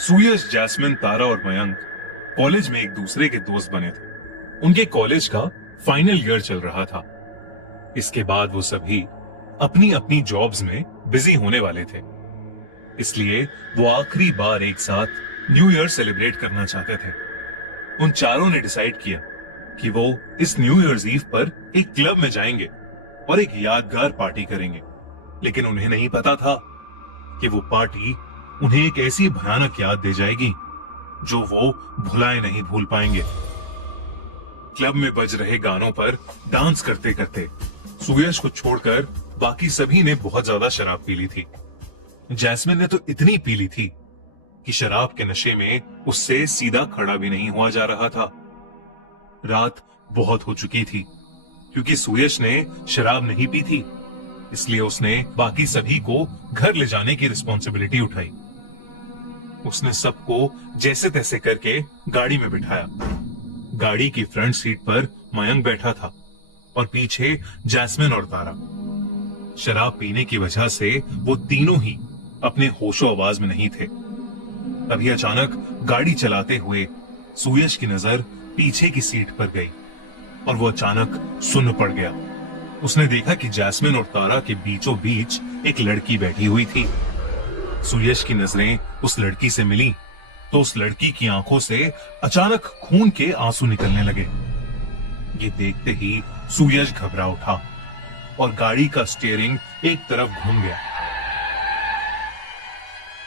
सुयश, jasmine, तारा और Mayank college में एक दूसरे के दोस्त बने थे। उनके कॉलेज का फाइनल ईयर चल रहा था। इसके बाद वो सभी अपनी अपनी जॉब्स में बिजी होने वाले थे, इसलिए वो आखिरी बार एक साथ न्यू ईयर सेलिब्रेट करना चाहते थे। उन चारों ने डिसाइड किया कि वो इस न्यू ईयर्स ईव पर एक क्लब में जाएंगे और एक यादगार पार्टी करेंगे। लेकिन उन्हें नहीं पता था कि वो पार्टी उन्हें एक ऐसी भयानक याद दे जाएगी जो वो भुलाए नहीं भूल पाएंगे। क्लब में बज रहे गानों पर डांस करते करते सुयश को छोड़कर बाकी सभी ने बहुत ज्यादा शराब पी ली थी। जैस्मिन ने तो इतनी पी ली थी कि शराब के नशे में उससे सीधा खड़ा भी नहीं हुआ जा रहा था। रात बहुत हो चुकी थी। क्योंकि सुयश ने शराब नहीं पी थी, इसलिए उसने बाकी सभी को घर ले जाने की रिस्पॉन्सिबिलिटी उठाई। उसने सबको जैसे तैसे करके गाड़ी में बिठाया। गाड़ी की फ्रंट सीट पर मयंक बैठा था और पीछे जैस्मिन और तारा। शराब पीने की वजह से वो तीनों ही अपने होशो आवाज में नहीं थे। तभी अचानक गाड़ी चलाते हुए सुयश की नजर पीछे की सीट पर गई और वो अचानक सुन्न पड़ गया। उसने देखा कि जैस्मिन और तारा के बीचों बीच एक लड़की बैठी हुई थी। सुयश की नजरें उस लड़की से मिली तो उस लड़की की आंखों से अचानक खून के आंसू निकलने लगे। ये देखते ही सुयश घबरा उठा और गाड़ी का स्टीयरिंग एक तरफ घूम गया।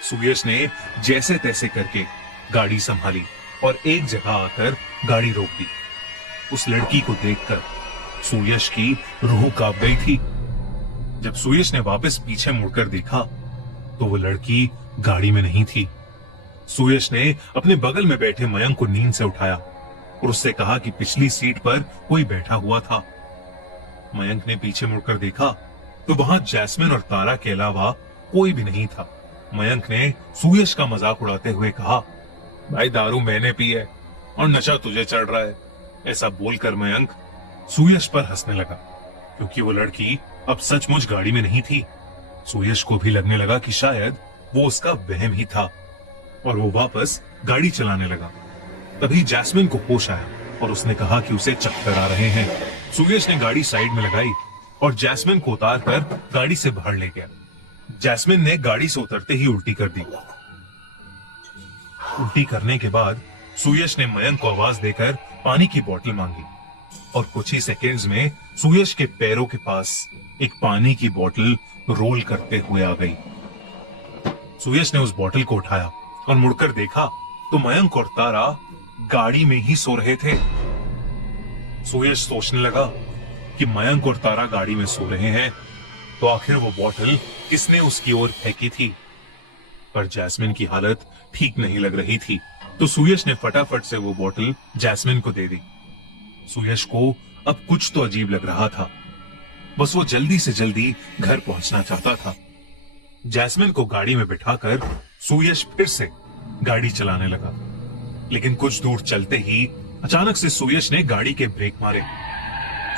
सुयश ने जैसे तैसे करके गाड़ी संभाली और एक जगह आकर गाड़ी रोक दी। उस लड़की को देखकर सुयश की रूह कांप गई थी। जब सुयश ने वापस पीछे मुड़कर देखा तो वो लड़की गाड़ी में नहीं थी। सुयश ने अपने बगल में बैठे मयंक को नींद से उठाया और उससे कहा कि पिछली सीट पर कोई बैठा हुआ था। मयंक ने पीछे मुड़कर देखा तो वहां जैस्मिन और तारा के अलावा कोई भी नहीं था। मयंक ने सुयश का मजाक उड़ाते हुए कहा, भाई दारू मैंने पी है और नशा तुझे चढ़ रहा है। ऐसा बोलकर मयंक सुयश पर हंसने लगा, क्योंकि वो लड़की अब सचमुच गाड़ी में नहीं थी। सुयश को भी लगने लगा कि शायद वो उसका वहम ही था और वो वापस गाड़ी चलाने लगा। तभी जैस्मिन को होश आया और उसने कहा कि उसे चक्कर आ रहे हैं। सुयश ने गाड़ी साइड में लगाई और जैस्मिन को उतार कर गाड़ी से बाहर ले गया। जैस्मिन ने गाड़ी से उतरते ही उल्टी कर दी। उल्टी करने के बाद सुयश ने मयंक को आवाज देकर पानी की बोतल मांगी और कुछ ही सेकेंड्स में सुयश के पैरों के पास एक पानी की बोतल रोल करते हुए आ गई। सुयश ने उस बोतल को उठाया और मुड़कर देखा तो मयंक और तारा गाड़ी में ही सो रहे थे। सुयश सोचने लगा कि मयंक और तारा गाड़ी में सो रहे हैं तो आखिर वो बोतल किसने उसकी ओर फेंकी थी। पर जैस्मिन की हालत ठीक नहीं लग रही थी तो सुयश ने फटाफट से वो बोतल जैस्मिन को दे दी। सुयश को अब कुछ तो अजीब लग रहा था। बस वो जल्दी से जल्दी घर पहुंचना चाहता था। जैस्मिन को गाड़ी में बिठाकर सुयश फिर से गाड़ी चलाने लगा। लेकिन कुछ दूर चलते ही अचानक से सुयश ने गाड़ी के ब्रेक मारे।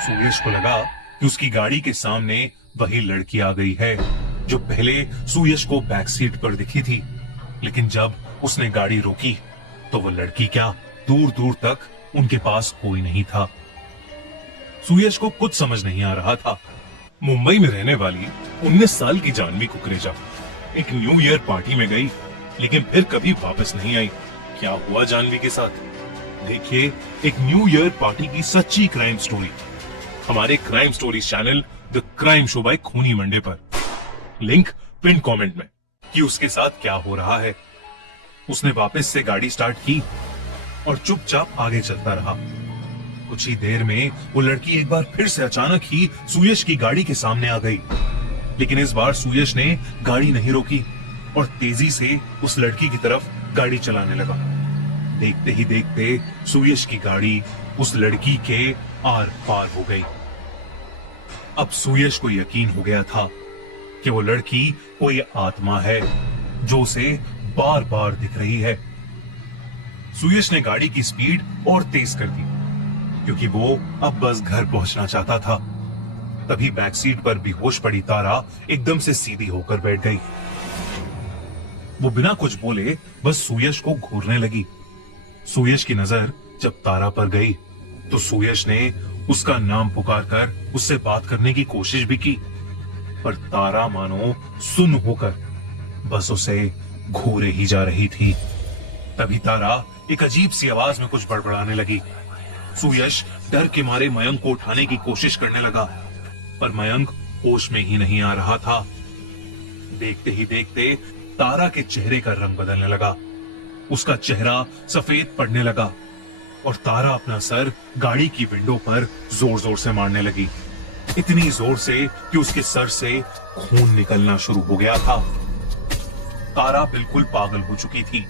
सुयश को लगा कि उसकी गाड़ी के सामने वही लड़की आ गई है जो पहले सुयश को बैक सीट पर दिखी थी। लेकिन जब उसने गाड़ी रोकी तो वो लड़की क्या, दूर दूर तक उनके पास कोई नहीं था। सुयश को कुछ समझ नहीं आ रहा था। मुंबई में रहने वाली 19 साल की जानवी कुकरेजा एक न्यू ईयर पार्टी में गई, लेकिन फिर कभी वापस नहीं आई। क्या हुआ जानवी के साथ? देखिए एक न्यू ईयर पार्टी की सच्ची क्राइम स्टोरी हमारे crime stories channel the crime show by खूनी मंडे पर। लिंक पिन कमेंट में कि उसके साथ क्या हो रहा है। उसने वापस से गाड़ी स्टार्ट की और चुपचाप आगे चलता रहा। कुछ ही देर में वो लड़की एक बार फिर से अचानक ही सुयश की गाड़ी के सामने आ गई। लेकिन इस बार सुयश ने गाड़ी नहीं रोकी और तेजी से उस लड़की की तरफ गाड़ी चलाने लगा। देखते ही देखते सुयश की गाड़ी उस लड़की के आर पार हो गई। अब सुयश को यकीन हो गया था कि वो लड़की कोई आत्मा है जो उसे बार बार दिख रही है। सुयश ने गाड़ी की स्पीड और तेज कर दी क्योंकि वो अब बस घर पहुंचना चाहता था। तभी बैक सीट पर बेहोश पड़ी तारा एकदम से सीधी होकर बैठ गई। वो बिना कुछ बोले बस सुयश को घूरने लगी। सुयश की नजर जब तारा पर गई तो सुयश ने उसका नाम पुकारकर उससे बात करने की कोशिश भी की, पर तारा मानो सुन होकर बस उसे घूरे ही जा रही थी। तभी तारा एक अजीब सी आवाज में कुछ बड़बड़ाने लगी। सुयश डर के मारे मयंक को उठाने की कोशिश करने लगा, पर मयंक होश में ही नहीं आ रहा था। देखते ही देखते तारा के चेहरे का रंग बदलने लगा। उसका चेहरा सफेद पड़ने लगा और तारा अपना सर गाड़ी की विंडो पर जोर जोर से मारने लगी, इतनी जोर से कि उसके सर से खून निकलना शुरू हो गया था। तारा बिल्कुल पागल हो चुकी थी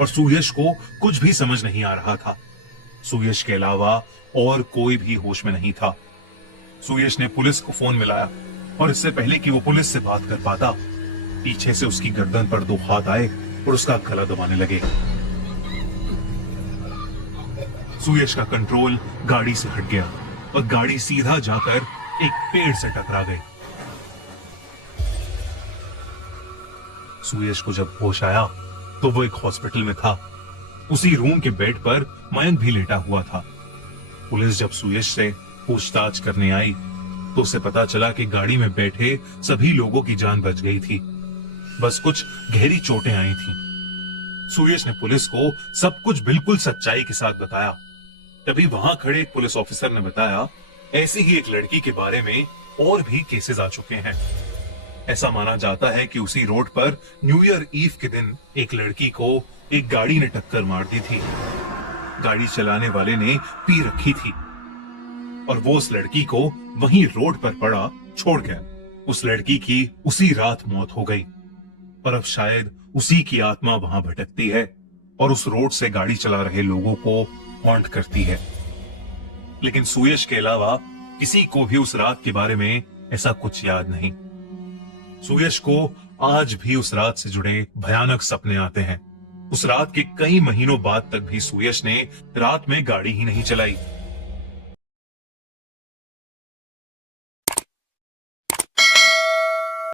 और सुयश को कुछ भी समझ नहीं आ रहा था। सुयश के अलावा और कोई भी होश में नहीं था। सुयश ने पुलिस को फोन मिलाया और इससे पहले कि वो पुलिस से बात कर पाता, पीछे से उसकी गर्दन पर 2 हाथ आए और उसका गला दबाने लगे। सुयश का कंट्रोल गाड़ी से हट गया और गाड़ी सीधा जाकर एक पेड़ से टकरा गई। सुयश को जब होश आया तो वो एक हॉस्पिटल में था। उसी रूम के बेड पर मयंक भी लेटा हुआ था। पुलिस जब सुयश से पूछताछ करने आई तो उसे पता चला कि गाड़ी में बैठे सभी लोगों की जान बच गई थी, बस कुछ गहरी चोटें आई थी। सुयश ने पुलिस को सब कुछ बिल्कुल सच्चाई के साथ बताया। तभी वहां खड़े एक पुलिस ऑफिसर ने बताया, ऐसी ही एक लड़की के बारे में और भी केसेस आ चुके हैं। ऐसा माना जाता है कि उसी रोड पर न्यू ईयर ईव के दिन एक लड़की को एक गाड़ी ने टक्कर मार दी थी। गाड़ी चलाने वाले ने पी रखी थी और वो उस लड़की को वहीं रोड पर पड़ा छोड़ गया। उस लड़की की उसी रात मौत हो गई और अब शायद उसी की आत्मा वहां भटकती है और उस रोड से गाड़ी चला रहे लोगों को हॉन्ट करती है। लेकिन सुयश के अलावा किसी को भी उस रात के बारे में ऐसा कुछ याद नहीं। सुयश को आज भी उस रात से जुड़े भयानक सपने आते हैं। उस रात के कई महीनों बाद तक भी सुयश ने रात में गाड़ी ही नहीं चलाई।